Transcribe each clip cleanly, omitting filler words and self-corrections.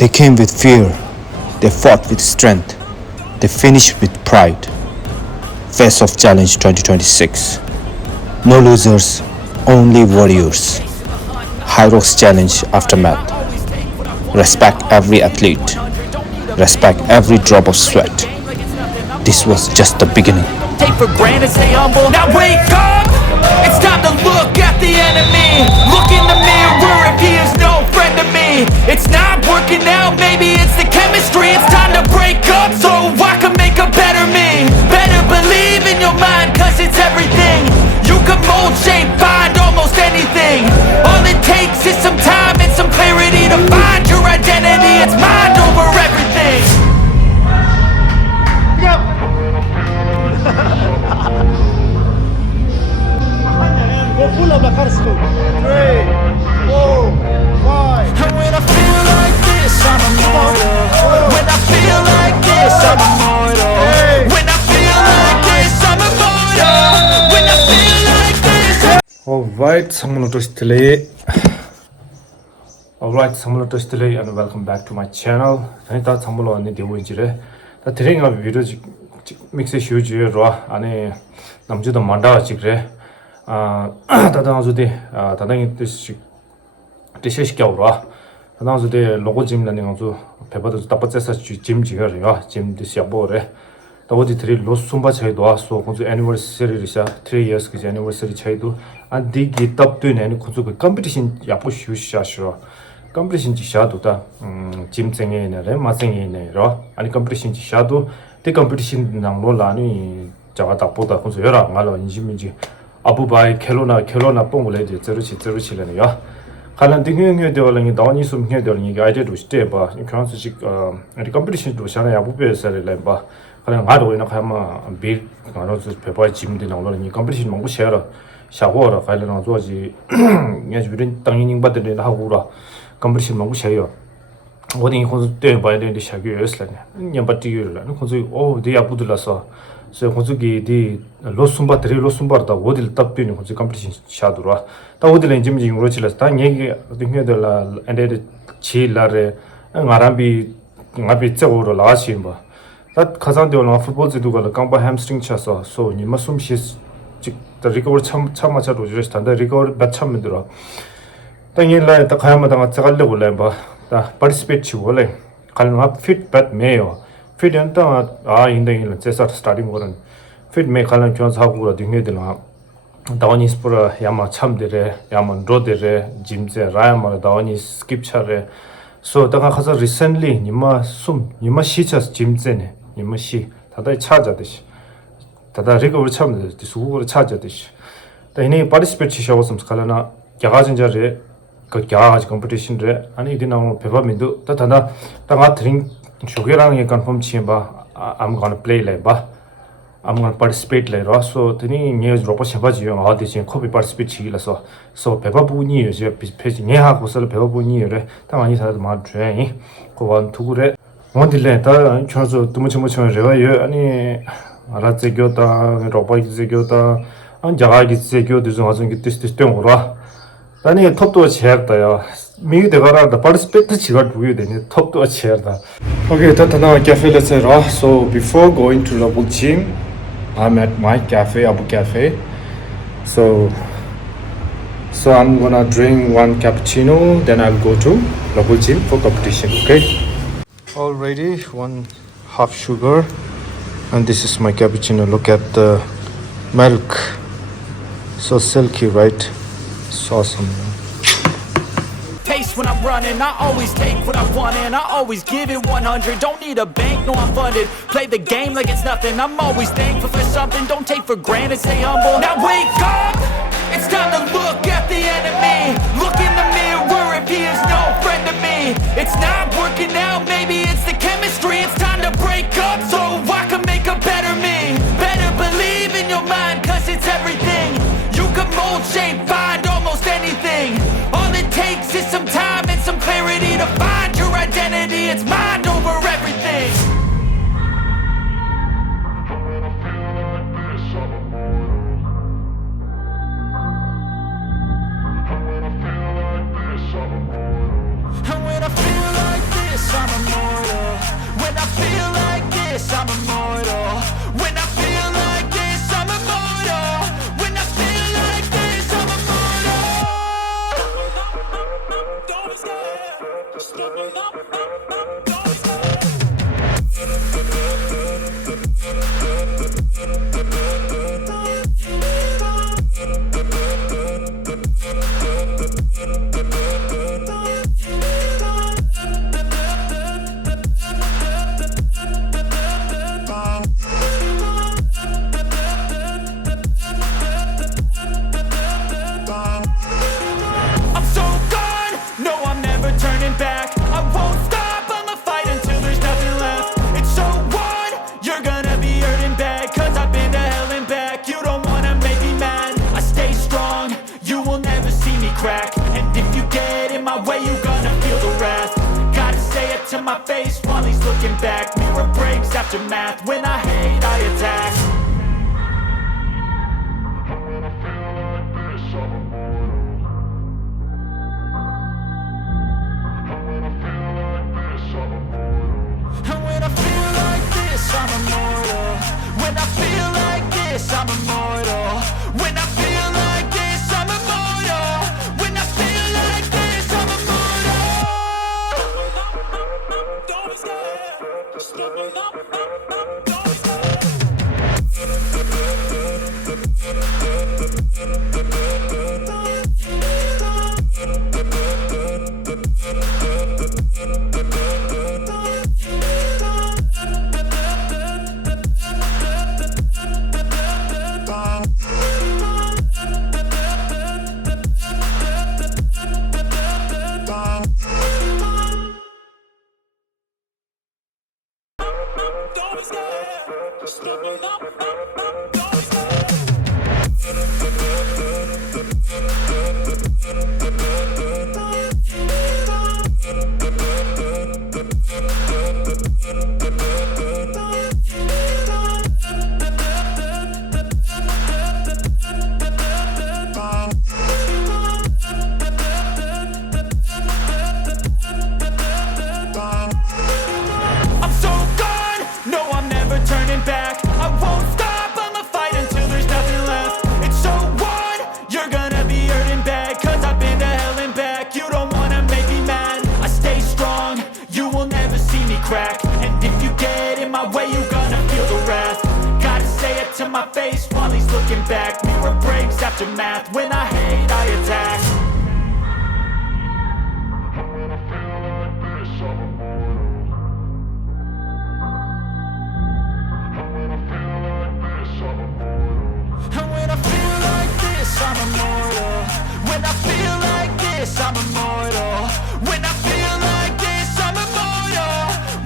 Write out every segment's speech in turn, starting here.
They came with fear, they fought with strength, they finished with pride. Face of Challenge 2026. No losers, only warriors. Hyrox Challenge Aftermath. Respect every athlete. Respect every drop of sweat. This was just the beginning. Take for granted, stay humble. Now wake up! It's time to look at the enemy. Look in the mirror if he is no friend to me. It's not working out, maybe it's the chemistry. It's time to break up so I can make a better me. Better believe in your mind, cause it's everything. You can mold, shape, find almost anything. All it takes is some time and some clarity to find your identity. It's mind over everything. Full of the car school. 3, 4, 5. And when I feel like this, I'm immortal. When I feel like this, I'm immortal. When I feel like this, I'm immortal. When I feel like this. Alright, someone to delay and welcome back to my channel. I thought someone on the winter. The thing of video mix a huge raw and namju the manda chigre. 다당주대 다당이 뜻이 시켜오라. 다당주대 로고 짐라는 아주 배바도 답받쳐서 짐 지거려. 짐 디시아보래. 다오디 트리 로스ум바 차이도 와서 공주 애니버서리리샤 3 years 그 애니버서리 차이도 안 디기 답도네 공주 그 컴피티션 야포 슈샤쇼. 컴피티션 지샤도다 짐생에네 마생에네로 아니 컴피티션 지샤도 데 컴피티션 남로라니 자가 답보다 공주 여러 말로 인심인지 아부바이 켈로나 뽕을해도 저르치래요. 가는 등행에 되어라니 다운이 숨해 되어라니 가이드도 스테바 인크런스식 컴피티션도 샤나 야부베서를 봐. 그냥 가도이나 가마 빌 가노스 페퍼 짐디 나오는 컴피티션 뭔가 샤고라 가이드나 좋아지 예주린 땅이닝 받는 하고라 컴피티션 뭔가 샤요. 어디 콘스 때 봐야 되는데 샤교였으라니. 냠바티유라. 콘스 디아부들라서 so konsugi di losumba tre losumba da wodil tappi ni konsu competition shadura ta wodil enjimji ngro chila ta ngege dinghe de la ende chi la re ngabi tsegoro la shimba ta khazan de la football zidu ga kamba hamstring chaso so ni masum shi 직 recover 참마차 로지를 스탄다 recover batcham mindra ta ngela ta khayama da tsagal le gola ba ta participate chi wole kalna fit bat meyo fit anta 인데 제사 스타팅 거는 fit 메 칼란 촌 사고가 등해되나 다원이 스포라 야마 참데레 야마 로데레 짐제 라야마 다원이 스킵차레 so 다가 가서 recently 니마 시차 짐제네 니마 시 다다 찾아듯이 다다 리그를 참데 수고를 찾아듯이 다이네 participate 시셔서 칼라나 야가진자레 그 야가지 컴피티션레 아니 이디나 페퍼민도 다다나 다가 드링 Sugarang you confirm chimba I'm gonna play like ba I'm gonna participate like ro so tini news ropa chimba ji yung adi chin copy participate chi la so peba bu ni yo je page ne ha ko sal peba bu ni re ta mani sa ma train ko wan tu re mon dile ta chozo tu mo re yo ani ara ze gyo ta ropa ze gyo ta an jaga gi ze gyo de zo gi tis teng ora 아니 톱도 제약다요. 미리 대가라 participate 지가 두게 되네. 톱도 제약다. Okay, that's now cafe let's say raw. So before going to local gym, I'm at my cafe, Abu Cafe. So I'm gonna drink one cappuccino, then I'll go to local gym for competition. Okay. Already 1/2 sugar, and this is my cappuccino. Look at the milk, so silky, right? Awesome. Taste when I'm running, I always take what I want and I always give it 100. Don't need a bank, no I'm funded. Play the game like it's nothing. I'm always thankful for something. Don't take for granted, stay humble. Now wake up! It's time to look at the enemy. Look in the mirror if he is no friend to me. It's not working out, maybe it's the chemistry. It's time to break up so I can make a better me. Better believe in your mind, cause it's everything. You can mold, shape, find almost anything. All it takes is some time and some clarity to find your identity. It's mind over everything. And when I feel like this, this, I'm immortal. When I feel like this, I'm immortal. When I feel like this, I'm immortal. Don't be scared. Just give me up. Don't be scared. I'm so gone, no I'm never turning back. I won't stop, I'ma fight until there's nothing left. It's so on, you're gonna be hurting bad. Cause I've been to hell and back. You don't wanna make me mad. I stay strong, you will never see me crack. And if you get in my way, you're gonna feel the wrath. Gotta say it to my face while he's looking back. Mirror breaks after math. When I hate, I attack. And when I feel like this, I'm immortal. When I feel like this, I'm immortal. When I feel like this, I'm immortal. When I feel like this, I'm immortal. Don't be scared. Just give me up. Don't be scared. Don't be scared. Just give me up. Don't be scared. I'm so gone, no I'm never turning back. I won't stop, I'ma fight until there's nothing left. It's so on, you're gonna be hurting bad. Cause I've been to hell and back. You don't wanna make me mad. I stay strong, you will never see me crack. And if you get in my way, you're gonna feel the wrath. Gotta say it to my face while he's looking back. Mirror breaks after math. When I hate, I attack. And when I feel like this, I'm immortal. When I feel like this, I'm immortal. When I feel like this, I'm immortal.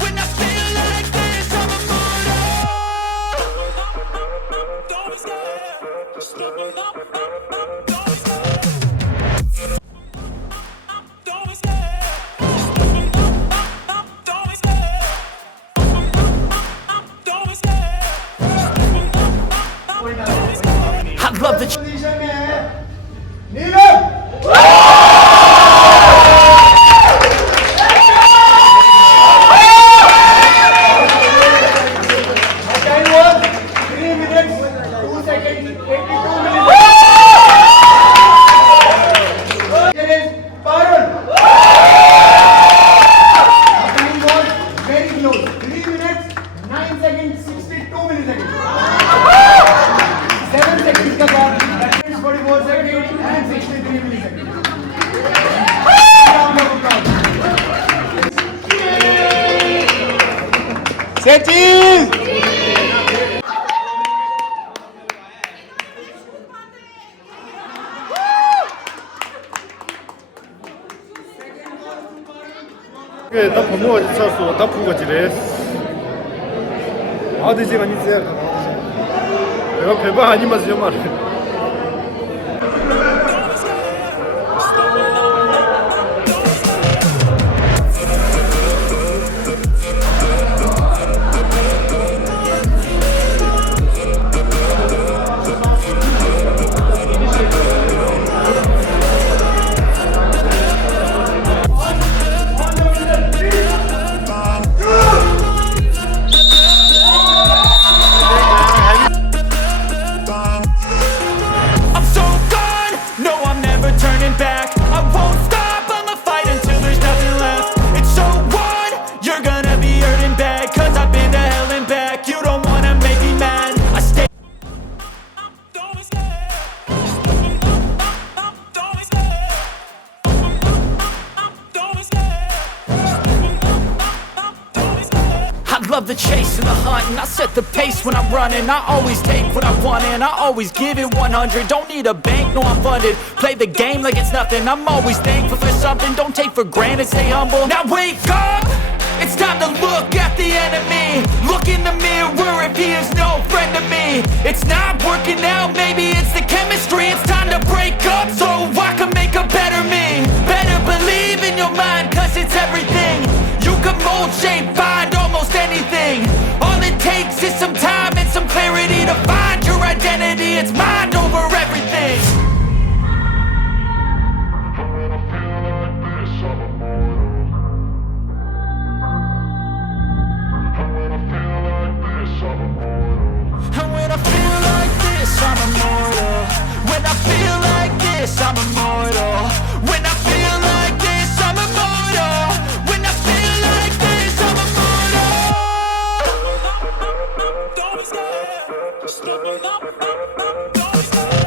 When I feel like this, I'm immortal. Don't be scared. Just give me up. Don't be scared. Don't be scared. Just give me up. Don't be scared. Don't be scared. I love the position में है नीलम time was 3 minutes 2 seconds 82 milliseconds. Here is Parul. Time was very close 3 minutes 9 seconds 62 milliseconds. 7 seconds का gap 44 seconds and 63 milliseconds. Setis! 나 부모가 지쳤어. 나 부모가 지래. 아드지가 있어야 내가 배방 아니면서 정말. love the chase and the hunt, and I set the pace when I'm running. I always take what I want and I always give it 100. Don't need a bank, no I'm funded. Play the game like it's nothing. I'm always thankful for something. Don't take for granted, stay humble. Now wake up! It's time to look at the enemy. Look in the mirror if he is no friend to me. It's not working out, maybe it's the chemistry. It's time to break up so I can make a better me. Better believe in your mind, cause it's everything. You can mold, shape, find almost anything. All it takes is some time and some clarity to find your identity. It's mind over everything. And when I feel like this, I'm immortal. When I feel like this, I'm immortal. When I feel like this, I'm immortal. When I feel like this, I'm immortal. Don't be scared. Just look me up. Don't be scared.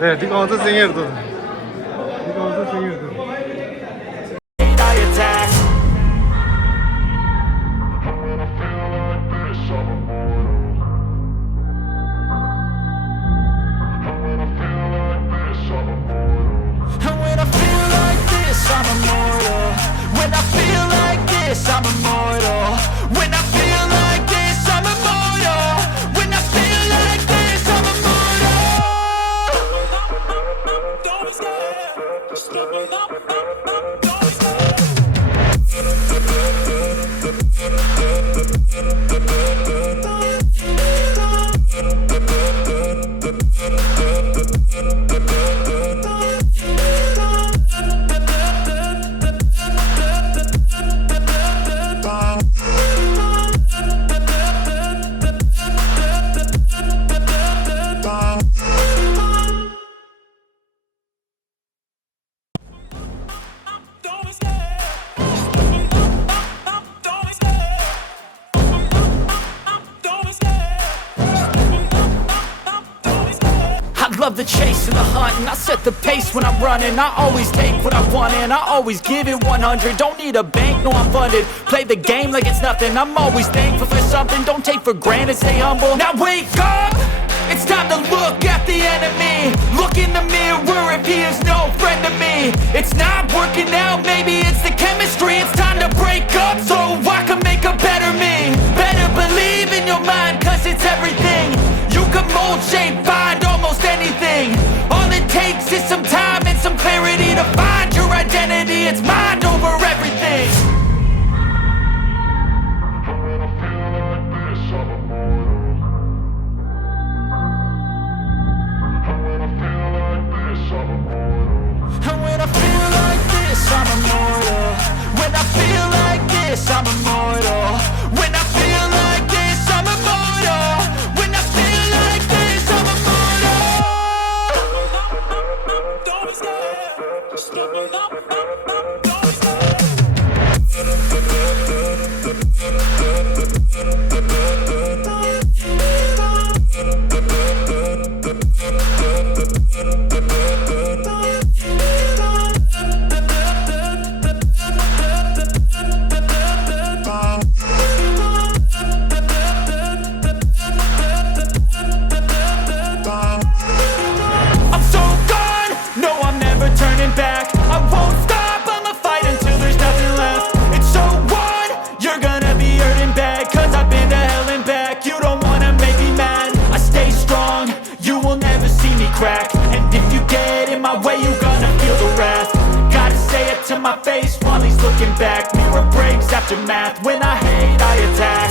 네, 네가 어떤 생일도. 네가 어떤 생일도. I attack. And when I feel like this, I'm immortal. When I feel like this, I'm immortal. When I feel like this, I'm immortal. When I feel like this, I'm immortal. Don't be scared. Just look me up. Don't be scared. Don't be scared. Don't be scared. Don't be scared. Don't be scared. I love the chase and the hunt, and I set the pace when I'm running. I always take what I want and I always give it 100. Don't need a bank, no I'm funded. Play the game like it's nothing. I'm always thankful for something. Don't take for granted, stay humble. Now wake up! It's time to look at the enemy. Look in the mirror if he is no friend to me. It's not working out, maybe it's the chemistry. It's time to break up so I can make a better me. Better believe in your mind, cause it's everything. You can mold, shape, find almost anything. All it takes is some time and some clarity to find your identity. It's mind over everything. And when I feel like this, I'm immortal. When I feel like this, I'm immortal. When I feel like this, I'm immortal. When I feel like this, I'm immortal. Don't be scared. Just look me up. Don't be scared. I'm so gone, no I'm never turning back. I won't stop, I'ma fight until there's nothing left. It's so on, you're gonna be hurting bad. Cause I've been to hell and back. You don't wanna make me mad. I stay strong, you will never see me crack. And if you get in my way, you're gonna feel the wrath. Gotta say it to my face while he's looking back. Mirror breaks after math. When I hate, I attack.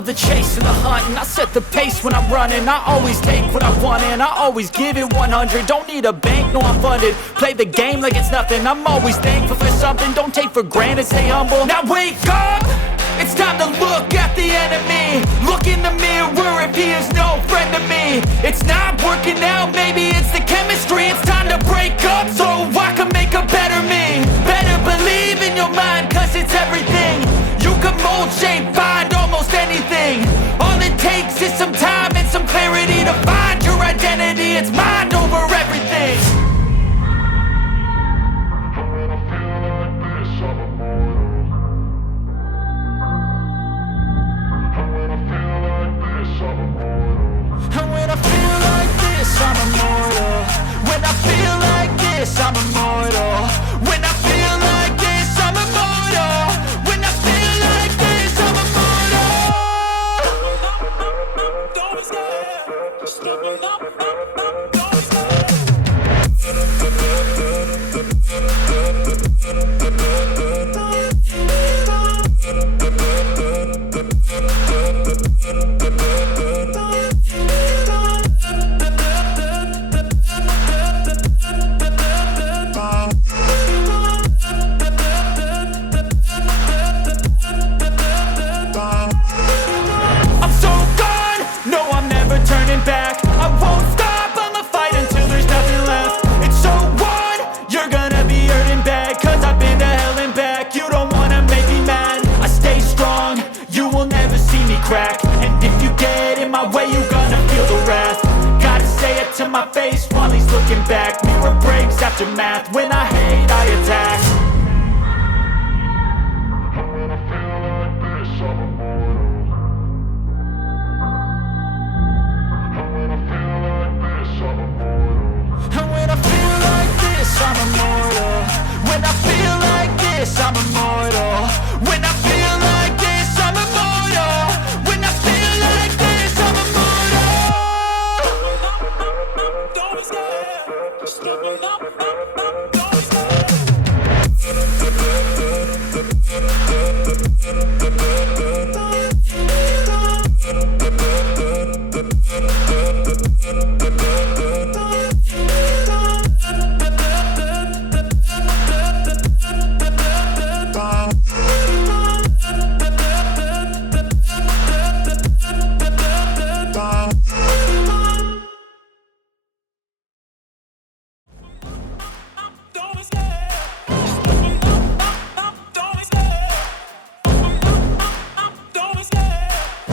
love the chase and the hunt, and I set the pace when I'm running. I always take what I want and I always give it 100. Don't need a bank, no I'm funded. Play the game like it's nothing. I'm always thankful for something. Don't take for granted, stay humble. Now wake up! It's time to look at the enemy. Look in the mirror if he is no friend to me. It's not working out, maybe it's the chemistry. It's time to break up so I can make a better me. Better believe in your mind, cause it's everything. You can mold, shape, find almost anything. All it takes is some time and some clarity to find your identity. It's mind over everything. And when I feel like this, I'm immortal. When I feel like this, I'm immortal. When I feel like this, I'm immortal. When I feel like this, I'm immortal. Don't be scared. Just look it up. Don't be scared. I'm so gone, no I'm never turning back. I won't stop, I'ma fight until there's nothing left. It's so on, you're gonna be hurting bad. Cause I've been to hell and back, you don't wanna make me mad. I stay strong, you will never see me crack. And if you get in my way, you're gonna feel the wrath. Gotta say it to my face while he's looking back. Mirror breaks after math, when I hate I attack. And when I feel like this, I'm immortal. When I feel like this, I'm immortal. When I feel like this, I'm immortal. When I feel like this, I'm immortal. Don't be scared. Just look it up. Don't be scared. Don't be scared. Just look it up. Don't be scared. Don't be scared. Just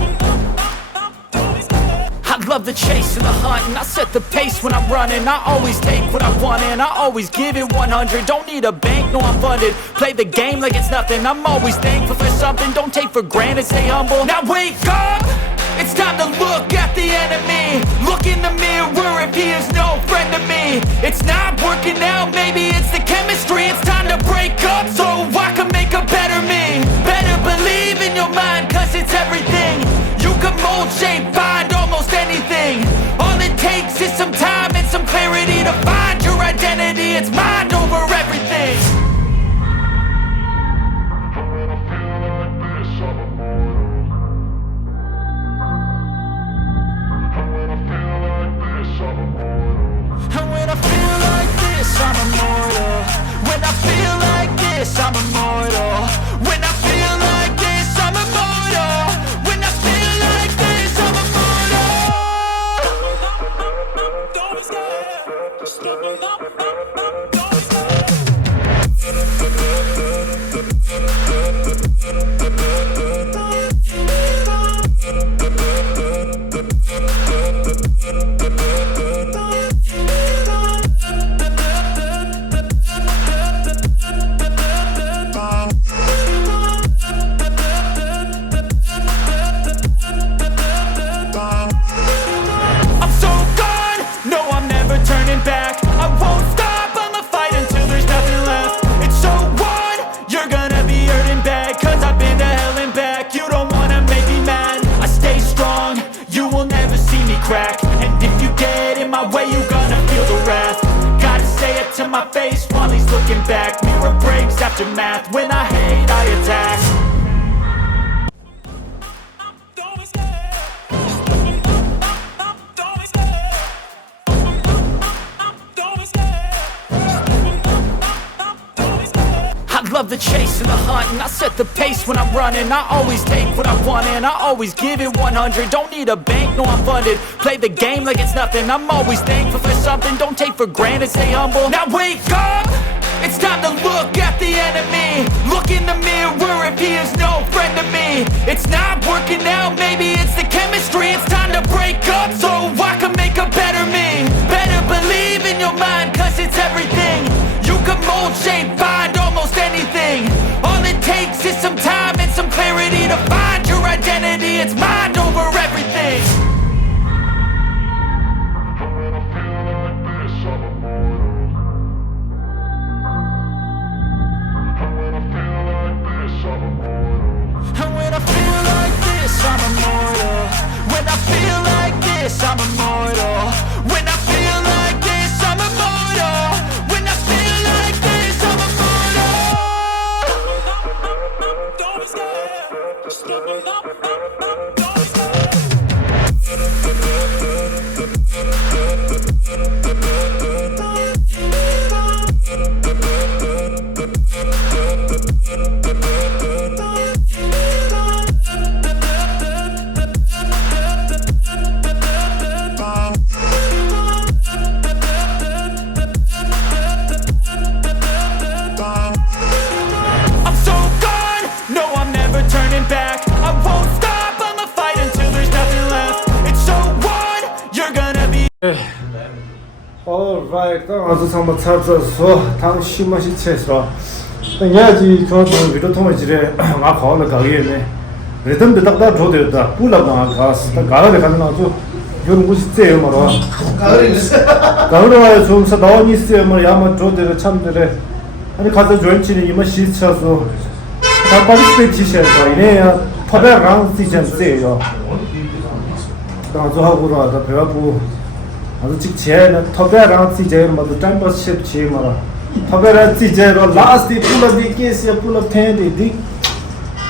look it up. Don't be scared. I love the chase and the hunt, and I set the pace when I'm running. I always take what I want and I always give it 100. Don't need a bank, no I'm funded. Play the game like it's nothing. I'm always thankful for something. Don't take for granted, stay humble. Now wake up! It's time to look at the enemy. Look in the mirror if he is no friend to me. It's not working out, maybe it's the chemistry. It's time to break up so I can make a better me. Better believe in your mind, cause it's everything. You can mold, shape, find almost anything. All it takes is some time and some clarity to find your identity. It's mind over everything. And when I feel like this, I'm immortal. When I feel like this, I'm immortal. When I feel like this, I'm immortal. When I feel like this, I'm immortal. Don't be scared. Just look it up. Don't be scared. I'm so gone, no I'm never turning back. I won't stop, I'ma fight until there's nothing left. It's so on, you're gonna be hurting bad. Cause I've been to hell and back, you don't wanna make me mad. I stay strong, you will never see me crack. And if you get in my way, you're gonna feel the wrath. Gotta say it to my face while he's looking back. Mirror breaks after math, when I hate I attack. love the chase and the hunt, and I set the pace when I'm running. I always take what I want and I always give it 100. Don't need a bank, no I'm funded. Play the game like it's nothing. I'm always thankful for something. Don't take for granted, stay humble. Now wake up! It's time to look at the enemy. Look in the mirror if he is no friend to me. It's not working out, maybe it's the chemistry. It's time to break up so I can make a better me. Better believe in your mind, cause it's everything. You can mold, shape, find almost anything. All it takes is some time and some clarity to find your identity. It's mind over everything. And when I feel like this, I'm immortal. When I feel like this, I'm immortal. When I feel like this, I'm immortal. When I feel like this, I'm immortal. Don't be scared. Just give me up. Don't be scared. I'm so gone, no I'm never turning back. I won't stop, I'ma fight until there's nothing left. It's so on, you're gonna be. Alright, 아주 상마 찾아서 당신만이 채서 야지 저도 비도 통해지래 아 거는 가게네 리듬도 딱딱 줘대다 불러봐 가서 가을에 가는 아주 요런 곳이 있어요 말아 가을에 좀 나온 있어요 말 야만 줘대로 참들에 아니 가서 조인치는 이만 시쳐서 다 빠지게 지셔서 이래야 퍼베랑 시즌세요 나도 하고 나다 배워보 아주 직제는 터베랑 시즌 모두 짬버십 지마라 터베랑 시즌로 라스트 풀업이 케스야 풀업 텐데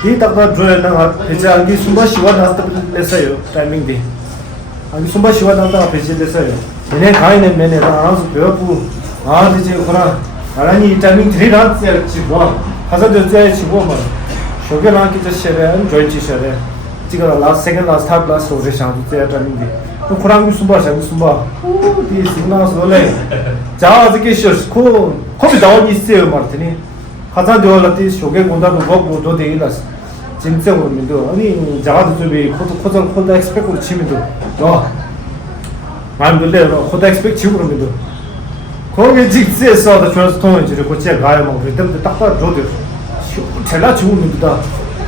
디 딱다 줘야나 배자기 숨바시와 나스다 레서요 타이밍디 아니 숨바시와 나다 배지 레서요 얘네 가이네 메네 나서 배워보 아 이제 그러나 아니 타이밍 드리라스야 지고 하자도 제 지고 말 쇼게랑 기저 셔레 조인치 셔레 지금 라스트 세컨드 라스트 탑 라스트 오레션 제 타이밍디 또 그랑 숨바샤 숨바 디 시그널 솔레 자아지게 쇼스 코 코비 다운 있어요 말더니 하자도라티 쇼게 본다도 보고도 되일라스 진짜로 믿어 아니 자아도 좀이 코도 expect로 치면도 와 마음들래 코도 expect 치고 믿어 거기 직세에서 저스 통인지를 고치에 가야 뭐 리듬도 딱딱 줘도 제가 치고 믿다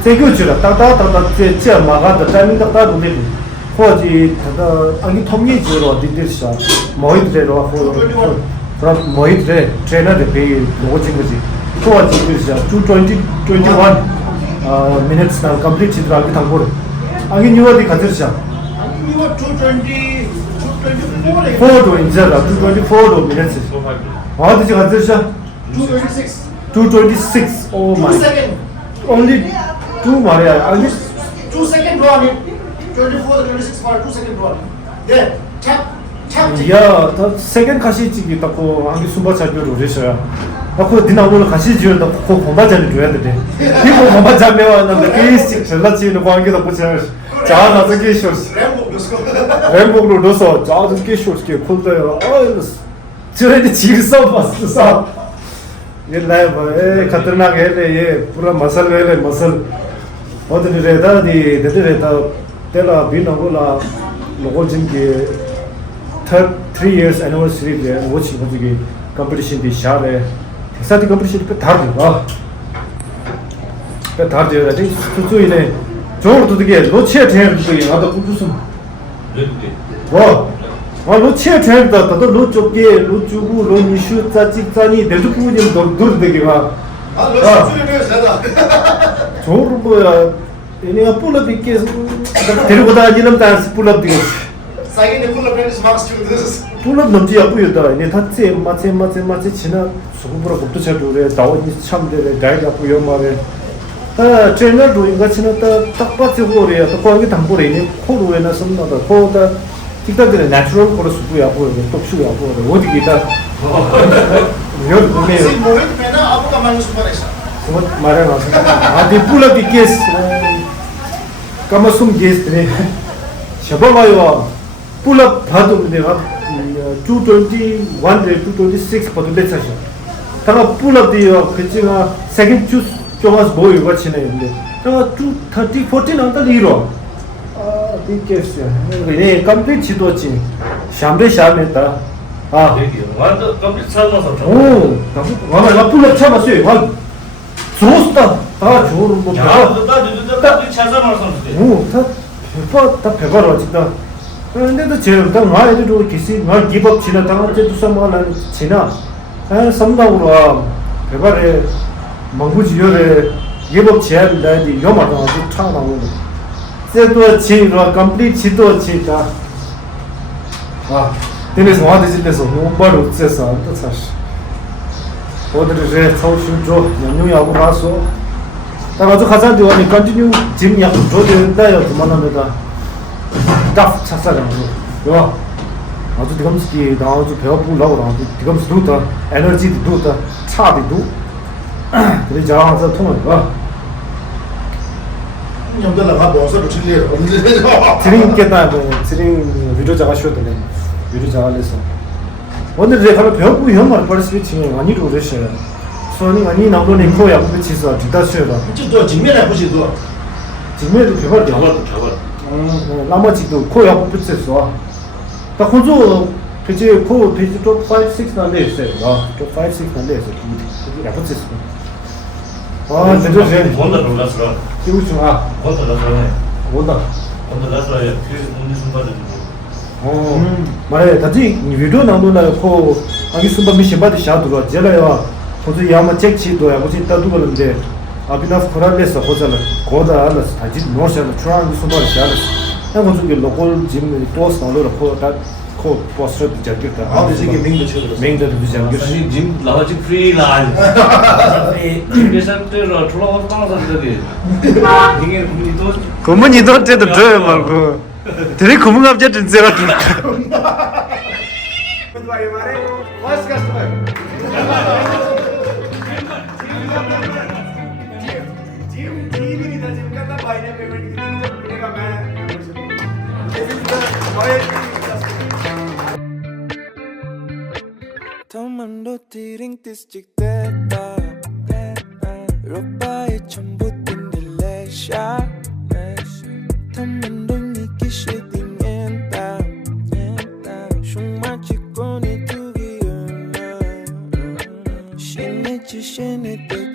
세교주라 딱딱딱딱 제 마가다 타이밍 딱딱 올리고 거기 다다 아니 통계지로 디디셔 모이드레로 하고 그럼 모이드레 트레이너들 배 로진 거지 거기 디디셔 221 minutes now complete chitra ki thangor angi niwadi khadircha You were 220, 224. 4 to injera 224 minutes how did you khadircha 226. 226 oh 2 my seconds. only 2 maria angi 2 seconds drawn in. 24 to 26 for 2 seconds drawn. There. Tap. 야, 더 세컨 가시 찍기 딱고 안기 숨바 잡으러 오셔야. 아고 디나올 가시 지어다 고 공바 잡이 줘야 돼. 이거 공바 잡매 왔는데 케이스 전라 치는 관계도 보자. 자, 나도 케이스. 램보로 넣어서 자도 케이스 게 콜더요. 저래도 지르서 봤어. ये live है खतरनाक है ये पूरा muscle है muscle और दिन रहता दी देते रहता तेरा भी ना बोला लोगों जिनके 3 years anniversary है वो चीज़ होती है कंपटीशन भी शार है साथ ही कंपटीशन पे थार दिया पे थार दिया था तो इन्हें जोर तो दिखे लो छः ठेर तो ये आधा कुछ सुन वाह लो छः ठेर था तो लो चुके लो चुगु लो निशु चाची चानी देशु पूरी में दूर देखे वाह जोर बोया इन्हें अपुलप इक्के तेरे को तो आज नम तार पुलप दियो Second full of friends marks to this. Pull-up नम지 아부였다. 네 탓에 마체 지나 소금으로 법도 잘 그래. 나오니 참되래. 다이 아부 영마래. 아, 트레이너도 인가 지나다 딱 빠져 버려야. 또 거기 담보래. 코로에나 섬나다. 코다 기타들의 내추럴 코러스 부야 보여. 똑수야 보여. 어디 기타. 여기 보면 See, moment, pena, abu ka manus pa rin siya. what Marana. The pull up the case. Kamasum case. Shabawa pull up Hadu 221 226 for the let's session. Pull up the second choose Thomas Boy watching it. 230 14 on the hero. The case. Complete situation. Shambe Shameta. 아, 완전 깜짝 살아서. 오, 나 풀로 참았어요. 와, 좋았다. 다 좋은 뭐. 야, 나 찾아만 살았지. 오, 다 배바로 진짜. 그런데도 제일 딱 말해도 기시 말 기법 지나 당한테도 삼아라는 지나. 삼당으로 배바래 망부지열에 기법 제한 나디 요마다 아주 창나고. 제도 지로 complete 지도 지다. 아. Tennis one is this no baru tsesa anta sash odre je chauchu jo nyu ya bu raso ta ga jo khazan de wani continue gym ya jo de da yo mana me da daf chasa ga yo 아주 디감스키 다 아주 배워 보려고 나 디감스 두다 에너지 두다 차비 두 그래 자랑해서 통을 봐 냠들라 가 보서 붙이려 드링 깨다 드링 위로 자가 쉬었더니 위로 자갈래서 오늘 이제 가면 배우고 형만 벌써 지금 아니로 그러셔요 소니 아니 나도네 코야 붙이서 뒤다 쉬어라 저 정면에 보시도 정면도 배워 나머지도 코야 붙였어 다 혼자 그치 코 페이지 또 5, 6 난데 있어요 또 5, 6 난데 있어요 야 붙였어 아 진짜 제 뭔가 놀랐어. 이거 좀 뭔가 놀랐네. 뭔다 뭔가 놀랐어. 그 오늘 순간에 말해 다지 비디오 나오는 거 아기 숨바 미션 받이 샤도가 제라야 호주 야마 체크치도 야 무슨 따도 그런데 아비나 코랄레서 호자라 고다 알아서 다지 노셔도 트라이브 숨바 샤르스 야 호주게 로컬 짐 토스 나오는 코 포스터 잡겠다 아 이게 맹도 쳐들어 맹도 잡겠어 사실 짐 나와지 프리 라. 그래서들 돌아와 떨어졌는데. 이게 우리 또 그만 이도 때도 줘 말고 되게 고문 갑자기 진짜라 first customer gym भी नहीं था gym का था भाई ने payment की थी तो मैंने कहा मैं this is the loyalty Tomando tiring tis chikteta Ropae chambu tindelesha Tomando niki shedimienta Shuma chikoni tugiona Shinichi shinite